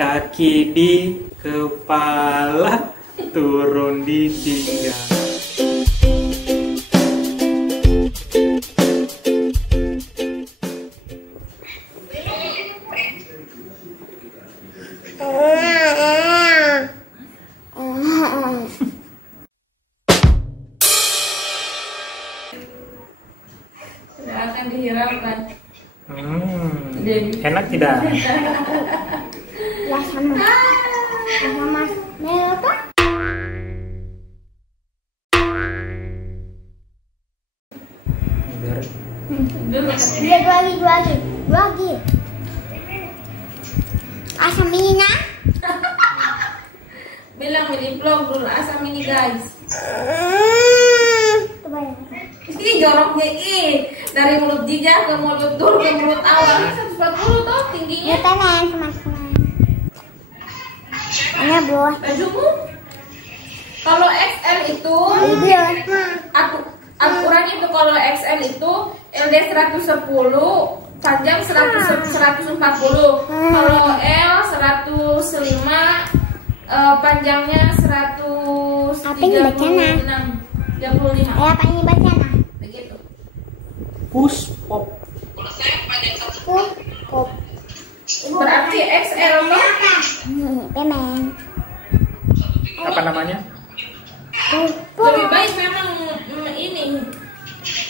kaki di kepala, turun di pinggang. Tidak akan dihiraukan. Enak tidak? Ya sama. Sama apa? Lihat lagi. Asam ini nah. Bilang mini vlog dulu asam ini guys. Ini joroknya dari mulut jijak ke mulut dur ke mulut awal 140 tuh tingginya. Ya teman teman-teman. Ini buah. Bajumu kalau XL itu aku ukurannya itu kalau XL itu LD 110, panjang 140. Kalau L 105, panjangnya 135. Apa ini bacana? 35. Apa ini bacana? Begitu. Puspop. Pop. Berarti XL loh. Teman. Apa namanya? Lebih baik memang ini.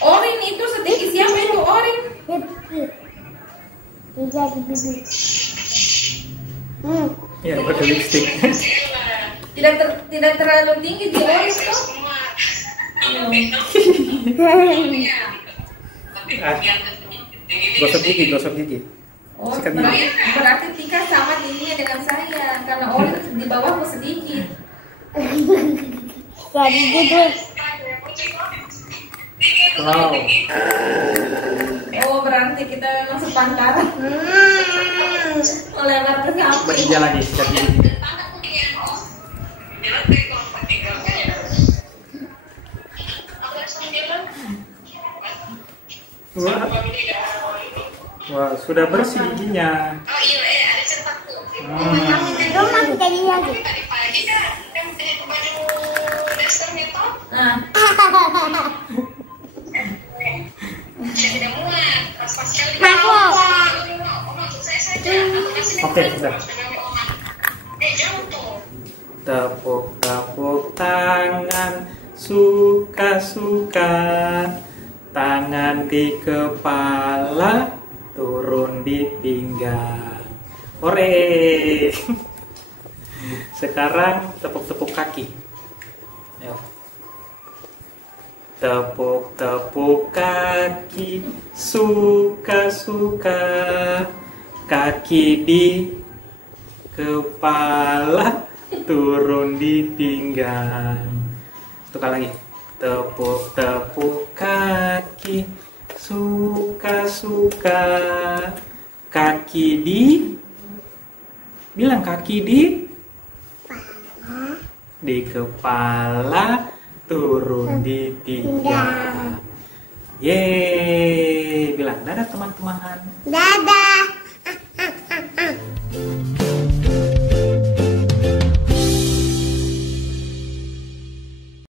Orin itu sedikit siapa itu orin? Tiga di bibir. Ya, pakai lipstick. Tidak terlalu tinggi di orin tuh. Gosok gigi. Oh, Sikat gigi. berarti Tika sama tingginya dengan saya karena orin di bawahku sedikit. Jadi gitu. Wow. Oh, berarti kita memang sepantaran. Melewat ke samping. Bertiga lagi, sikat gigi. Wah, sudah bersih giginya. Rumah kita ini lagi. Nah, Oke, sudah. Tepuk-tepuk tangan, suka-suka. Tangan di kepala, turun di pinggang. Hore! Sekarang tepuk-tepuk kaki. Ayo. Tepuk-tepuk kaki, suka-suka. Kaki di kepala, turun di pinggang. Tukar lagi. Tepuk-tepuk kaki, suka-suka. Kaki di, bilang kaki di kepala, turun di pinggang. Yeay, bilang dadah teman-teman. Dadah.